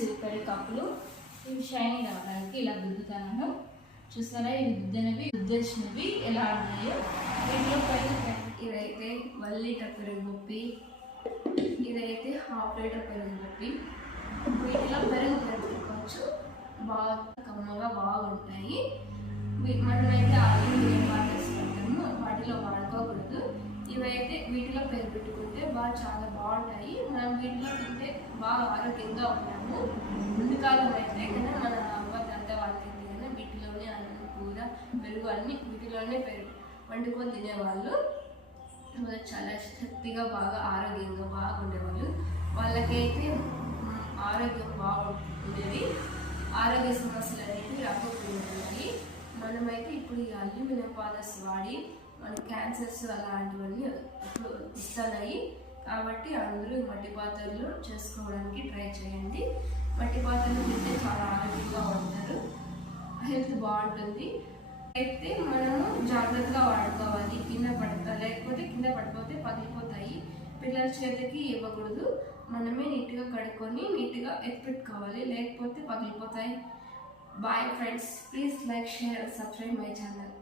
పెరుగు కప్పులు ఇవి షైనింగ్ అవ్వడానికి ఇలా దుద్దుతాను చూస్తారా ఇవి దుద్దనవి దుద్దేసినవి ఎలా ఉన్నాయో. వీటిలో పైన ఇదైతే వన్ లీటర్ పెరుగు ఇదైతే హాఫ్ లీటర్ పెరుగు బొప్పి వీటిలో పెరుగు పెరుగుకోవచ్చు బాగా కమ్మగా బాగుంటాయి. మనమైతే అల్యూమినియం బాటిల్స్ వాటిలో వాడుకోకూడదు. ఇవైతే వీటిలో పెరుగు పెట్టుకుంటే చాలా బాగుంటాయి. మనం వీటిలో తింటే బాగా ఆరోగ్యంగా ఉంటాము. ముందుకాలం అయితే కదా మన అమ్మ తాత వాళ్ళైతే కన్నా వీటిలోనే అన్నం కూర పెరుగు అన్ని వీటిలోనే పెరుగు వండుకొని తినేవాళ్ళు. చాలా శక్తిగా బాగా ఆరోగ్యంగా బాగుండేవాళ్ళు. వాళ్ళకైతే ఆరోగ్యం బాగుండేది. ఆరోగ్య సమస్యలు అనేవి రాకపోయి మనమైతే ఇప్పుడు ఈ అల్యూమినియం పాలస్ వాడి మన క్యాన్సర్స్ అలాంటివన్నీ ఇప్పుడు ఇస్తున్నాయి కాబట్టి అందరూ మట్టి పాత్రలు చేసుకోవడానికి ట్రై చేయండి. మట్టి పాత్రలు తింటే చాలా ఆరోగ్యంగా ఉంటారు. హెల్త్ బాగుంటుంది. అయితే మనము జాగ్రత్తగా వాడుకోవాలి. కింద పడతా లేకపోతే కింద పడిపోతే పగిలిపోతాయి. పిల్లల చేతికి ఇవ్వకూడదు. మనమే నీట్గా కడుక్కొని నీట్గా ఎత్తిపెట్టుకోవాలి లేకపోతే పగిలిపోతాయి. Bye friends please like share subscribe my channel